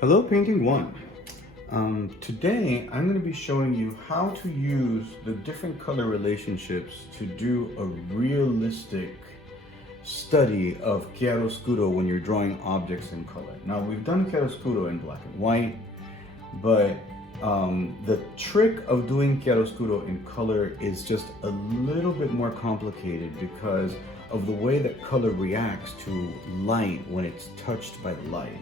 Hello Painting One. Today I'm going to be showing you how to use the different color relationships to do a realistic study of chiaroscuro when you're drawing objects in color. Now we've done chiaroscuro in black and white, but the trick of doing chiaroscuro in color is just a little bit more complicated because of the way that color reacts to light when it's touched by the light.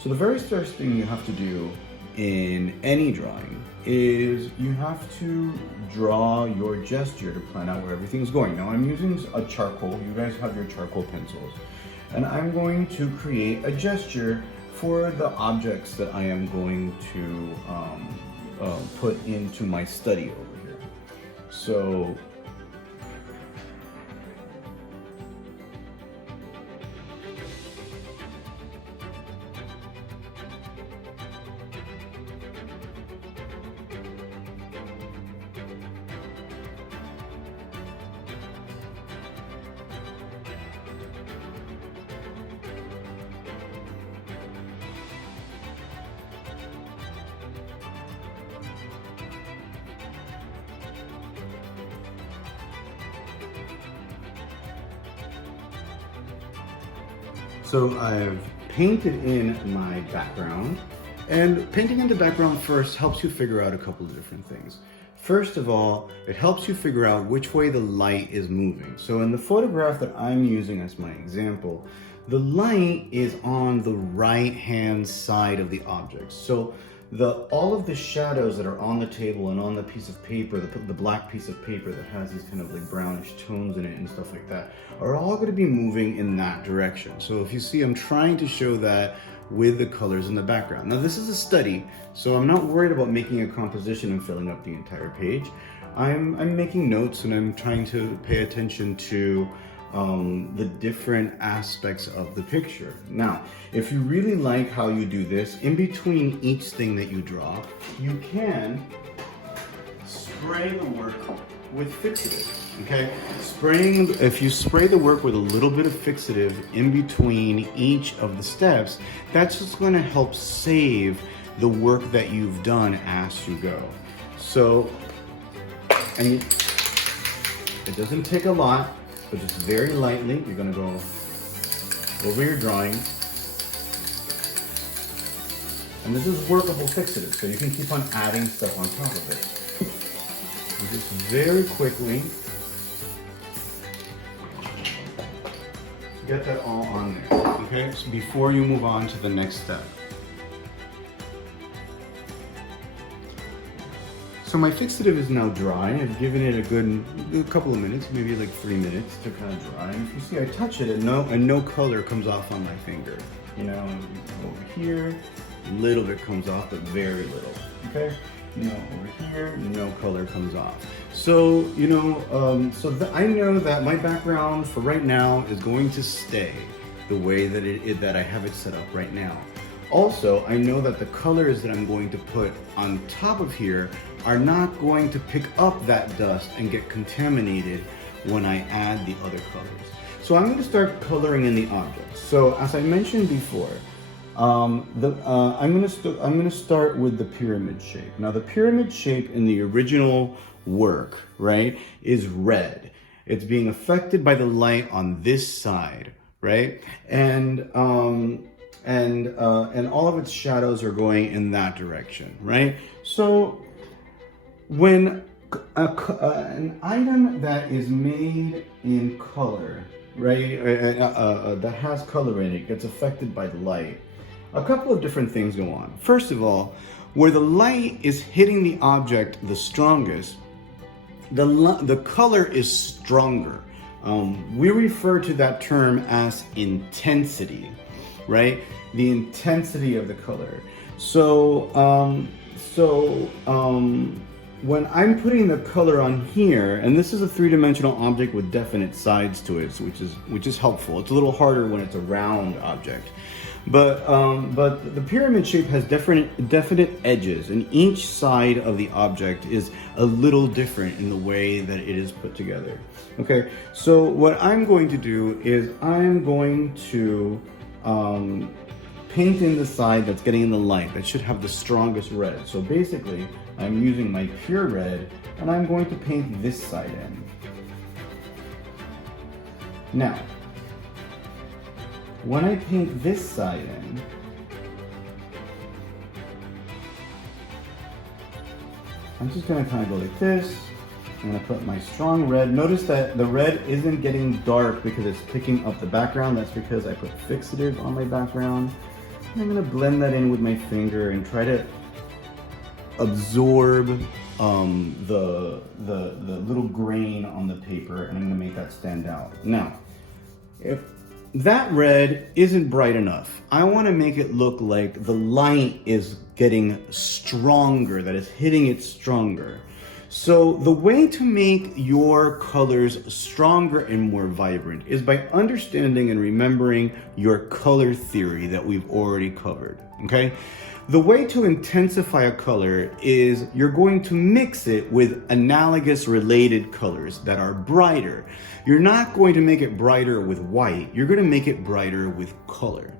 So the very first thing you have to do in any drawing is you have to draw your gesture to plan out where everything's going. Now I'm using a charcoal, you guys have your charcoal pencils, and I'm going to create a gesture for the objects that I am going to put into my study over here. So So I've painted in my background, and painting in the background first helps you figure out a couple of different things. First of all, it helps you figure out which way the light is moving. So in the photograph that I'm using as my example, the light is on the right-hand side of the object. So all of the shadows that are on the table and on the piece of paper, the black piece of paper that has these kind of like brownish tones in it and stuff like that, are all going to be moving in that direction. So if you see, I'm trying to show that with the colors in the background. Now this is a study, so I'm not worried about making a composition and filling up the entire page. I'm making notes and I'm trying to pay attention to the different aspects of the picture. Now, if you really like how you do this, in between each thing that you draw, you can spray the work with fixative, okay? If you spray the work with a little bit of fixative in between each of the steps, that's just gonna help save the work that you've done as you go. So, and it doesn't take a lot, but just very lightly, you're gonna go over your drawing. And this is workable fixative, so you can keep on adding stuff on top of it. And just very quickly, get that all on there, okay? So before you move on to the next step. So my fixative is now dry. I've given it a couple of minutes, maybe like 3 minutes to kind of dry. And if you see, I touch it and no color comes off on my finger. You know, over here, a little bit comes off, but very little, okay? You know, over here, no color comes off. So, you know, I know that my background for right now is going to stay the way that I have it set up right now. Also, I know that the colors that I'm going to put on top of here are not going to pick up that dust and get contaminated when I add the other colors. So I'm going to start coloring in the objects. So as I mentioned before, I'm going to start with the pyramid shape. Now the pyramid shape in the original work, right, is red. It's being affected by the light on this side, right? And all of its shadows are going in that direction, right? So when an item that is made in color, right, that has color in it gets affected by the light, a couple of different things go on. First of all, where the light is hitting the object the strongest, the color is stronger. We refer to that term as intensity, right? The intensity of the color. So, when I'm putting the color on here, and this is a three-dimensional object with definite sides to it, which is helpful. It's a little harder when it's a round object. But the pyramid shape has definite edges, and each side of the object is a little different in the way that it is put together. Okay, so what I'm going to do is I'm going to paint in the side that's getting in the light, that should have the strongest red. So basically, I'm using my pure red, and I'm going to paint this side in. Now, when I paint this side in, I'm just gonna kind of go like this. I'm gonna put my strong red. Notice that the red isn't getting dark because it's picking up the background. That's because I put fixative on my background. And I'm gonna blend that in with my finger and try to absorb the little grain on the paper, and I'm gonna make that stand out. Now, if that red isn't bright enough, I wanna make it look like the light is getting stronger, that is hitting it stronger. So the way to make your colors stronger and more vibrant is by understanding and remembering your color theory that we've already covered, okay? The way to intensify a color is you're going to mix it with analogous related colors that are brighter. You're not going to make it brighter with white, you're gonna make it brighter with color,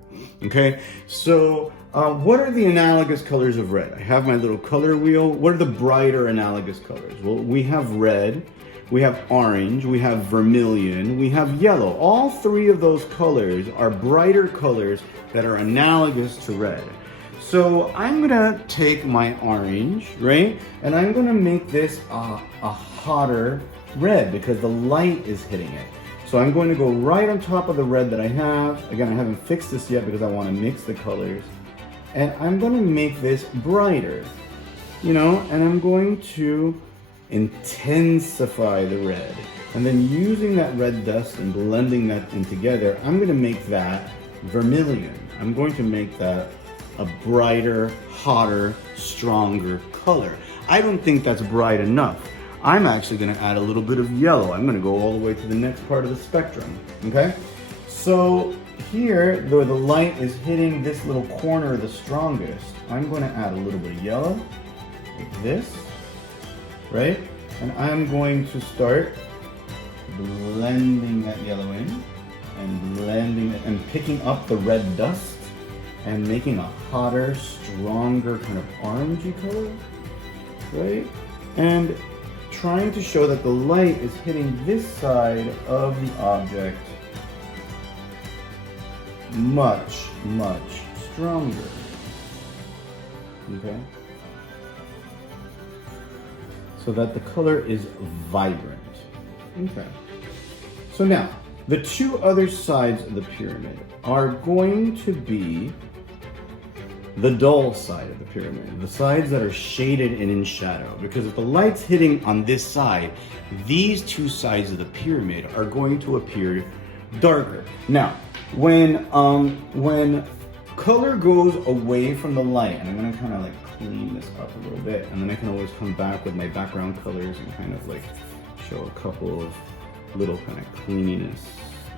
okay? So what are the analogous colors of red? I have my little color wheel. What are the brighter analogous colors? Well, we have red, we have orange, we have vermilion, we have yellow. All three of those colors are brighter colors that are analogous to red. So I'm gonna take my orange, right? And I'm gonna make this a hotter red because the light is hitting it. So I'm going to go right on top of the red that I have. Again, I haven't fixed this yet because I want to mix the colors. And I'm going to make this brighter, you know, and I'm going to intensify the red. And then using that red dust and blending that in together, I'm going to make that vermilion. I'm going to make that a brighter, hotter, stronger color. I don't think that's bright enough. I'm actually going to add a little bit of yellow. I'm going to go all the way to the next part of the spectrum, okay? So here, where the light is hitting this little corner the strongest, I'm going to add a little bit of yellow, like this, right? And I'm going to start blending that yellow in, and blending it, and picking up the red dust, and making a hotter, stronger kind of orangey color, right? And trying to show that the light is hitting this side of the object much, much stronger, okay? So that the color is vibrant, okay? So now, the two other sides of the pyramid are going to be the dull side of the pyramid, the sides that are shaded and in shadow, because if the light's hitting on this side, these two sides of the pyramid are going to appear darker. Now, when color goes away from the light, and I'm gonna kind of like clean this up a little bit, and then I can always come back with my background colors and kind of like show a couple of little kind of cleaniness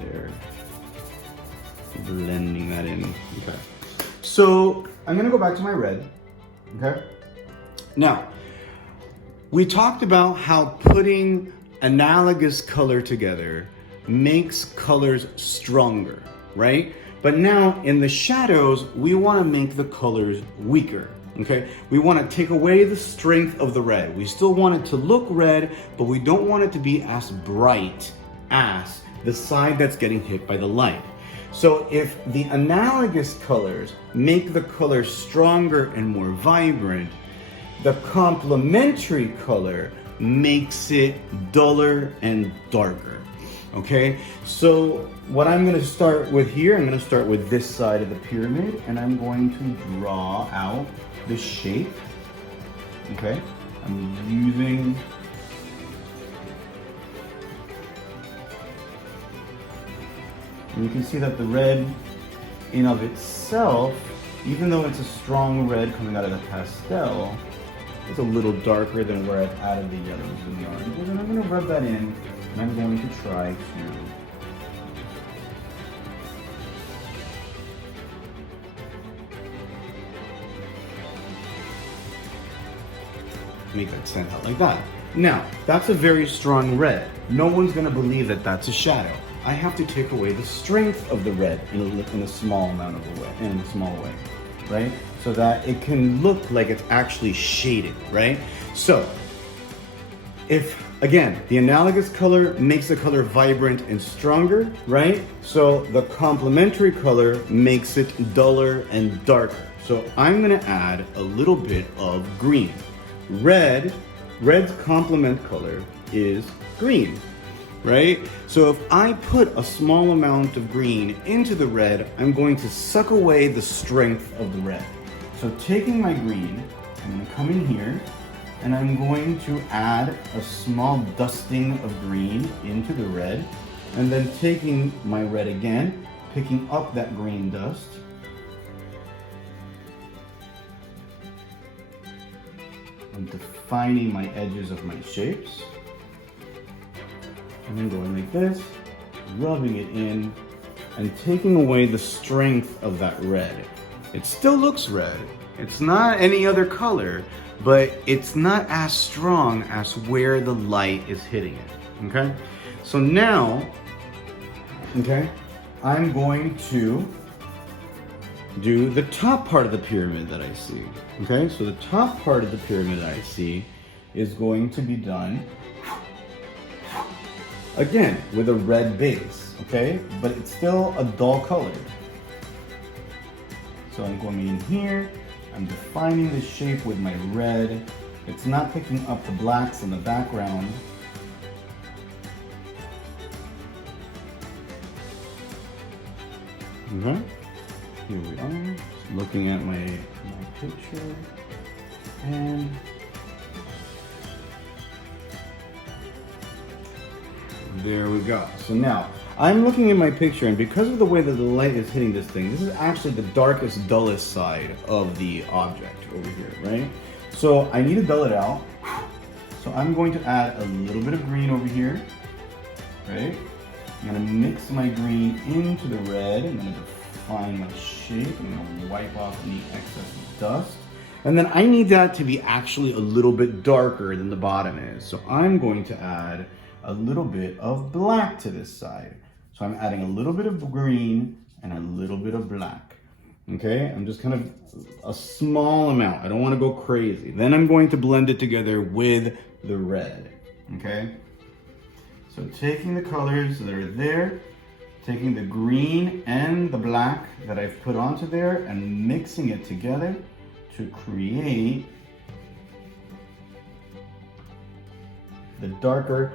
there, blending that in, okay. So I'm gonna go back to my red, okay? Now, we talked about how putting analogous color together makes colors stronger, right? But now in the shadows, we wanna make the colors weaker, okay? We wanna take away the strength of the red. We still want it to look red, but we don't want it to be as bright as the side that's getting hit by the light. So if the analogous colors make the color stronger and more vibrant, the complementary color makes it duller and darker, okay? So what I'm gonna start with here, I'm gonna start with this side of the pyramid, and I'm going to draw out the shape, okay? I'm using and you can see that the red in of itself, even though it's a strong red coming out of the pastel, is a little darker than where I've added the yellows and the oranges. And I'm going to rub that in, and I'm going to try to make that stand out like that. Now, that's a very strong red. No one's going to believe that that's a shadow. I have to take away the strength of the red in a small amount of a way, in a small way, right? So that it can look like it's actually shaded, right? So, if, again, the analogous color makes the color vibrant and stronger, right? So the complementary color makes it duller and darker. So I'm gonna add a little bit of green. Red's complement color is green, right? So if I put a small amount of green into the red, I'm going to suck away the strength of the red. So taking my green, I'm gonna come in here, and I'm going to add a small dusting of green into the red, and then taking my red again, picking up that green dust, and defining my edges of my shapes, and then going like this, rubbing it in, and taking away the strength of that red. It still looks red. It's not any other color, but it's not as strong as where the light is hitting it, okay? So now, okay, I'm going to do the top part of the pyramid that I see, okay? So the top part of the pyramid that I see is going to be done, again, with a red base, okay? But it's still a dull color. So I'm going in here, I'm defining the shape with my red. It's not picking up the blacks in the background. Okay. Here we are. Just looking at my picture. And there we go. So now, I'm looking at my picture, and because of the way that the light is hitting this thing, this is actually the darkest, dullest side of the object over here, right? So I need to dull it out. So I'm going to add a little bit of green over here, right? I'm gonna mix my green into the red. I'm gonna define my shape. I'm gonna wipe off any excess dust. And then I need that to be actually a little bit darker than the bottom is. So I'm going to add a little bit of black to this side. So I'm adding a little bit of green and a little bit of black. Okay, I'm just kind of a small amount. I don't want to go crazy. Then I'm going to blend it together with the red. Okay, so taking the colors that are there, taking the green and the black that I've put onto there and mixing it together to create the darker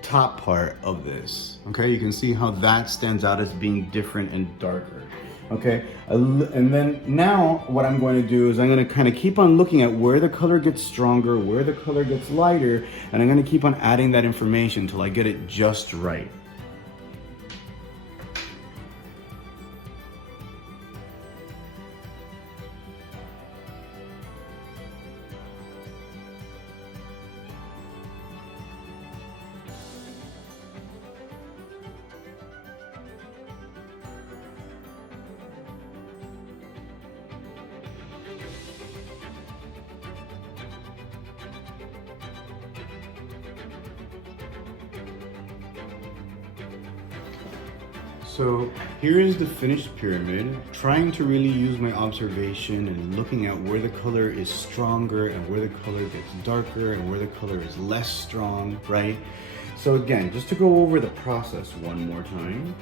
top part of this. Okay, you can see how that stands out as being different and darker. Okay, and then now what I'm going to do is I'm going to kind of keep on looking at where the color gets stronger, where the color gets lighter, and I'm going to keep on adding that information until I get it just right. So here is the finished pyramid, trying to really use my observation and looking at where the color is stronger and where the color gets darker and where the color is less strong, right? So again, just to go over the process one more time,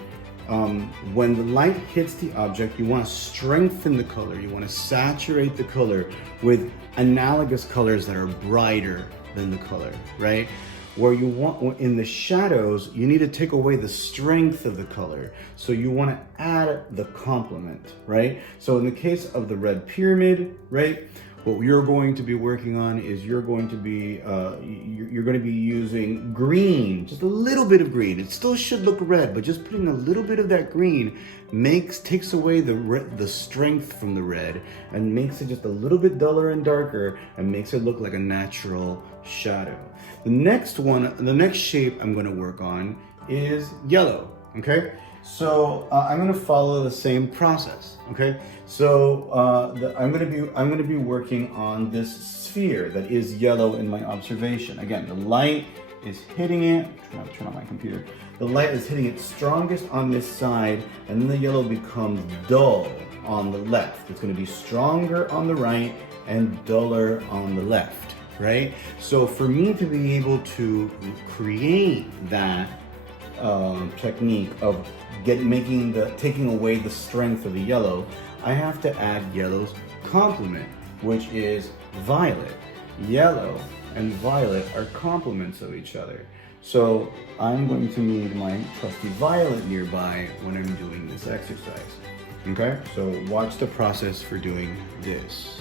when the light hits the object, you want to strengthen the color, you want to saturate the color with analogous colors that are brighter than the color, right? Where you want, in the shadows, you need to take away the strength of the color. So you want to add the complement, right? So in the case of the red pyramid, right, what you're going to be working on is you're going to be using green, just a little bit of green. It still should look red, but just putting a little bit of that green takes away the strength from the red and makes it just a little bit duller and darker and makes it look like a natural shadow. The next shape I'm going to work on is yellow. Okay, so I'm going to follow the same process. Okay, so I'm going to be working on this sphere that is yellow in my observation. Again, the light is hitting it, turn on my computer. The light is hitting it strongest on this side, and then the yellow becomes dull on the left. It's going to be stronger on the right and duller on the left, right? So for me to be able to create that technique of taking away the strength of the yellow, I have to add yellow's complement, which is violet. Yellow and violet are complements of each other. So I'm going to need my trusty violet nearby when I'm doing this exercise. Okay, so watch the process for doing this.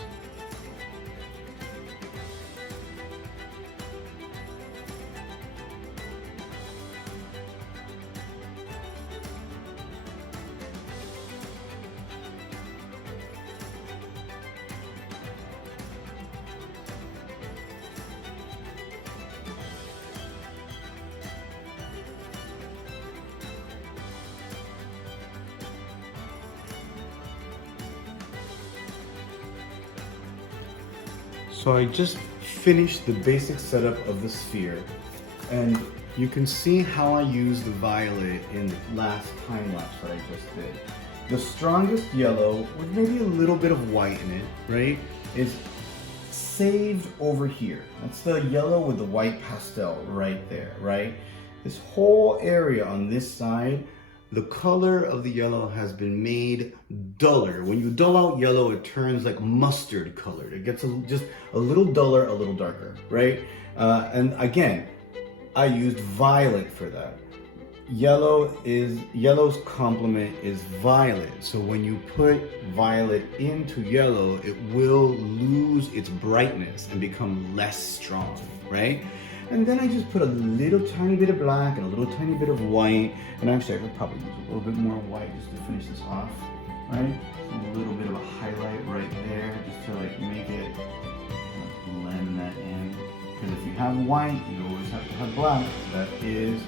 So I just finished the basic setup of the sphere, and you can see how I used the violet in the last time lapse that I just did. The strongest yellow, with maybe a little bit of white in it, right, is saved over here. That's the yellow with the white pastel right there, right? This whole area on this side, the color of the yellow has been made duller. When you dull out yellow, it turns like mustard colored. It gets just a little duller, a little darker, right? And again, I used violet for that. Yellow's complement is violet. So when you put violet into yellow, it will lose its brightness and become less strong, right? And then I just put a little tiny bit of black and a little tiny bit of white. And actually, I could probably use a little bit more white just to finish this off, right? A little bit of a highlight right there just to like make it blend that in. Because if you have white, you always have to have black. That is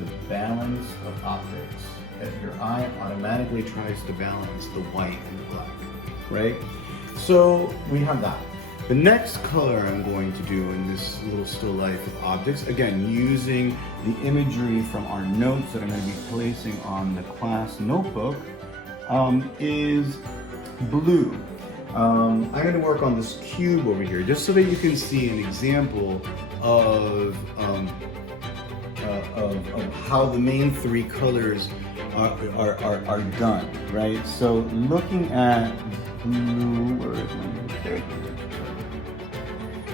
the balance of optics. That your eye automatically tries to balance the white and the black, right? So we have that. The next color I'm going to do in this little still life of objects, again, using the imagery from our notes that I'm going to be placing on the class notebook, is blue. I'm going to work on this cube over here, just so that you can see an example of how the main three colors are done, right? So looking at blue, where is my, there it is.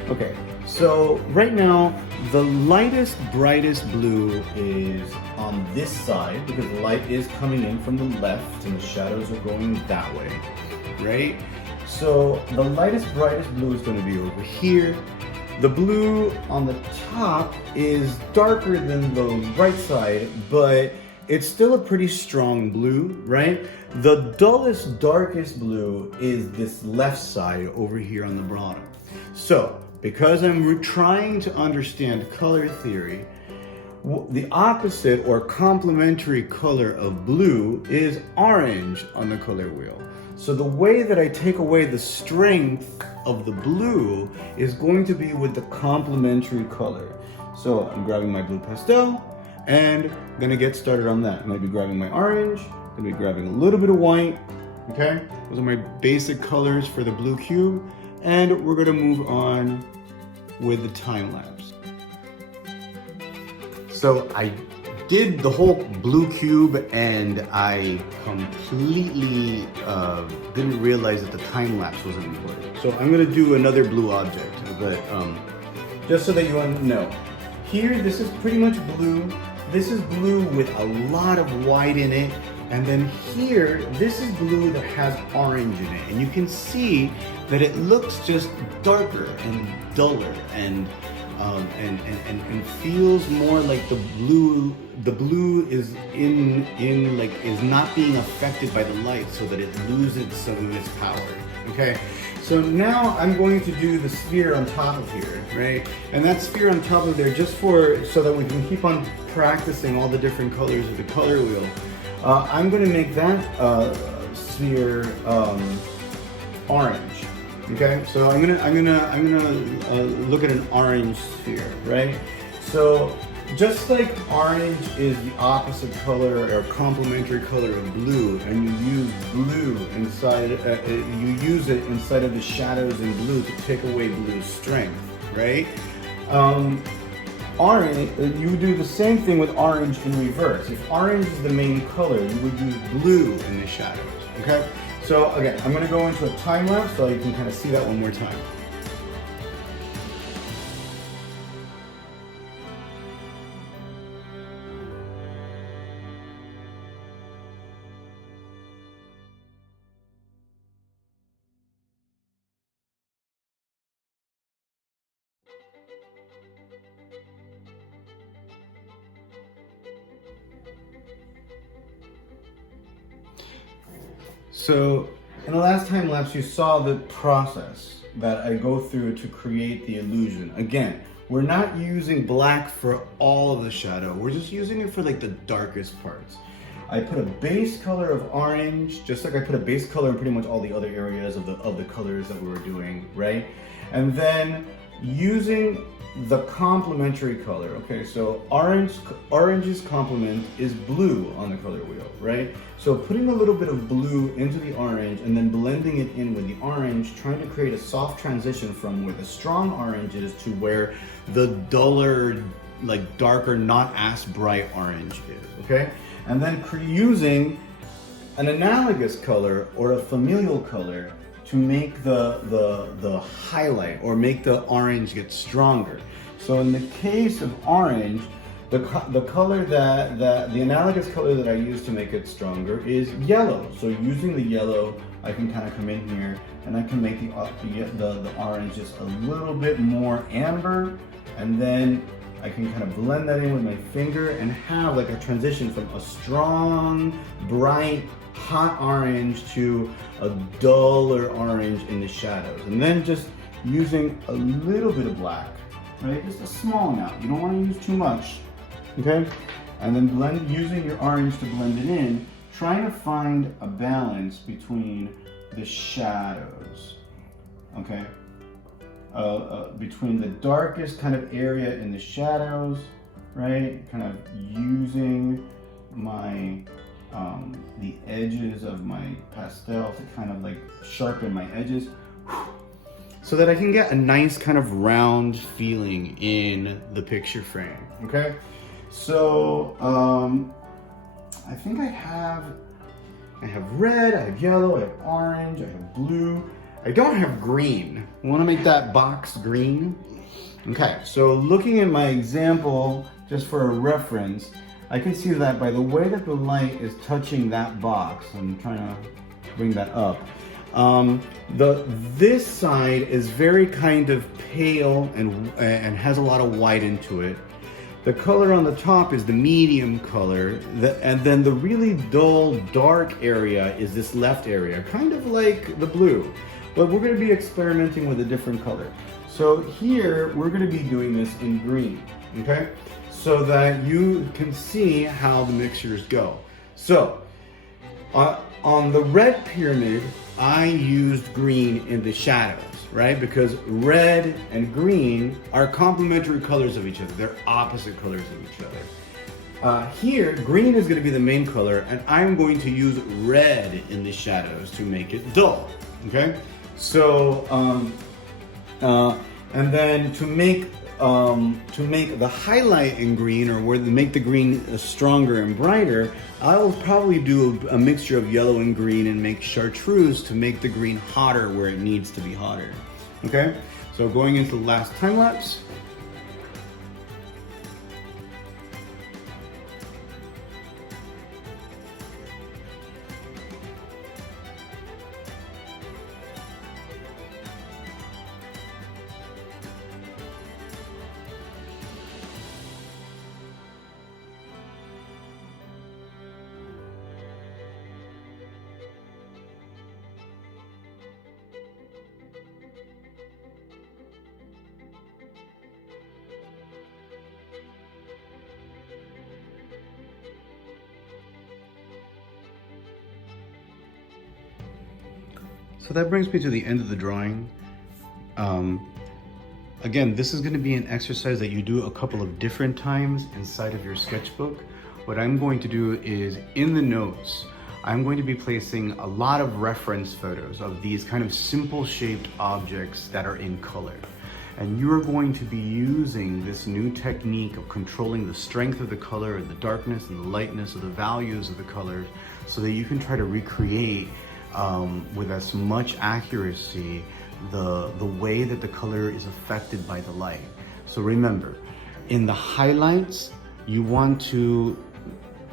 Okay, so right now, the lightest, brightest blue is on this side because the light is coming in from the left and the shadows are going that way, right? So the lightest, brightest blue is going to be over here. The blue on the top is darker than the right side, but it's still a pretty strong blue, right? The dullest, darkest blue is this left side over here on the bottom. So, because I'm trying to understand color theory, the opposite or complementary color of blue is orange on the color wheel. So the way that I take away the strength of the blue is going to be with the complementary color. So I'm grabbing my blue pastel and I'm gonna get started on that. I'm gonna be grabbing my orange, I'm gonna be grabbing a little bit of white, okay? Those are my basic colors for the blue cube. And we're gonna move on with the time lapse. So I did the whole blue cube and I completely didn't realize that the time lapse wasn't important. So I'm gonna do another blue object, but just so that you know. Here, this is pretty much blue. This is blue with a lot of white in it. And then here, this is blue that has orange in it. And you can see that it looks just darker and duller and feels more like the blue is is not being affected by the light so that it loses some of its power. Okay, so now I'm going to do the sphere on top of here, right? And that sphere on top of there just so that we can keep on practicing all the different colors of the color wheel. I'm going to make that sphere orange. Okay, so I'm gonna look at an orange sphere, right? So just like orange is the opposite color or complementary color of blue, and you use blue inside, you use it inside of the shadows in blue to take away blue's strength, right? Orange, you do the same thing with orange in reverse. If orange is the main color, you would use blue in the shadows, okay? So again, I'm gonna go into a time lapse so you can kind of see that one more time. So in the last time lapse, you saw the process that I go through to create the illusion. Again, we're not using black for all of the shadow. We're just using it for like the darkest parts. I put a base color of orange, just like I put a base color in pretty much all the other areas of the colors that we were doing, right? And then using the complementary color. Okay, so orange's complement is blue on the color wheel, right? So putting a little bit of blue into the orange and then blending it in with the orange, trying to create a soft transition from where the strong orange is to where the duller, like darker, not as bright orange is, okay? And then using an analogous color or a familial color to make the highlight or make the orange get stronger. So in the case of orange, the color the analogous color that I use to make it stronger is yellow. So using the yellow, I can kind of come in here and I can make the orange just a little bit more amber, and then I can kind of blend that in with my finger and have like a transition from a strong, bright, hot orange to a duller orange in the shadows. And then just using a little bit of black, right? Just a small amount. You don't want to use too much, okay? And then using your orange to blend it in, trying to find a balance between the shadows, okay? Between the darkest kind of area in the shadows, right? Kind of using my the edges of my pastel to kind of like sharpen my edges so that I can get a nice kind of round feeling in the picture frame, okay? So I think I have red, I have yellow, I have orange, I have blue. I don't have green. I want to make that box green. Okay, so looking at my example, just for a reference, I can see that by the way that the light is touching that box, I'm trying to bring that up. This side is very kind of pale and has a lot of white into it. The color on the top is the medium color, and then the really dull, dark area is this left area, kind of like the blue. But we're going to be experimenting with a different color. So here, we're going to be doing this in green, okay? So that you can see how the mixtures go. So, on the red pyramid, I used green in the shadows, right? Because red and green are complementary colors of each other. They're opposite colors of each other. Here, green is going to be the main color, and I'm going to use red in the shadows to make it dull, okay? So, and then to make the highlight in green, or make the green stronger and brighter, I'll probably do a mixture of yellow and green and make chartreuse to make the green hotter where it needs to be hotter. Okay, so going into the last time lapse. So that brings me to the end of the drawing. Again, this is going to be an exercise that you do a couple of different times inside of your sketchbook. What I'm going to do is in the notes, I'm going to be placing a lot of reference photos of these kind of simple shaped objects that are in color. And you're going to be using this new technique of controlling the strength of the color and the darkness and the lightness of the values of the colors so that you can try to recreate with as much accuracy the way that the color is affected by the light. So remember, in the highlights, you want to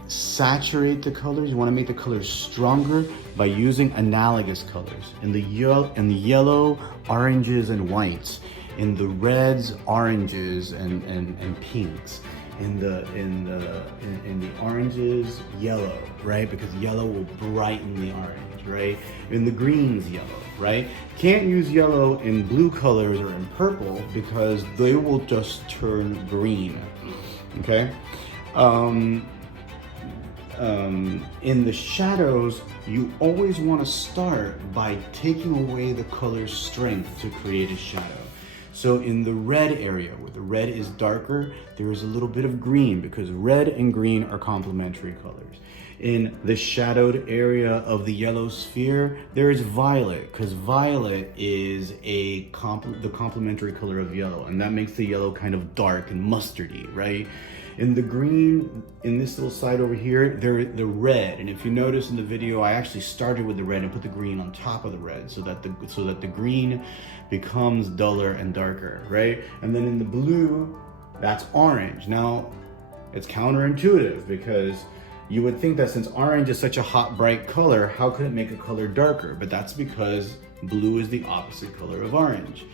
saturate the colors. You want to make the colors stronger by using analogous colors. In the yellow, oranges, and whites. In the reds, oranges, and pinks. In the oranges, yellow, right? Because yellow will brighten the orange, right? In the greens, yellow, right? Can't use yellow in blue colors or in purple because they will just turn green, okay? In the shadows, you always want to start by taking away the color's strength to create a shadow. So in the red area, where the red is darker, there is a little bit of green because red and green are complementary colors. In the shadowed area of the yellow sphere, there is violet because violet is the complementary color of yellow, and that makes the yellow kind of dark and mustardy, right? In the green, in this little side over here, the red, and if you notice in the video, I actually started with the red and put the green on top of the red so that the green becomes duller and darker, right? And then in the blue, that's orange. Now, it's counterintuitive because you would think that since orange is such a hot, bright color, how could it make a color darker? But that's because blue is the opposite color of orange.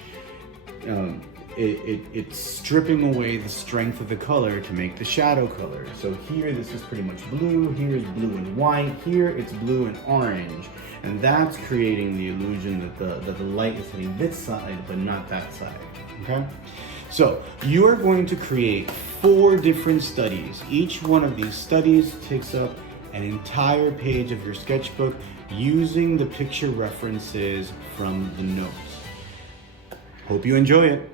It's stripping away the strength of the color to make the shadow color. So here, this is pretty much blue. Here is blue and white. Here, it's blue and orange. And that's creating the illusion that the light is hitting this side, but not that side, okay? So you are going to create 4 different studies. Each one of these studies takes up an entire page of your sketchbook using the picture references from the notes. Hope you enjoy it.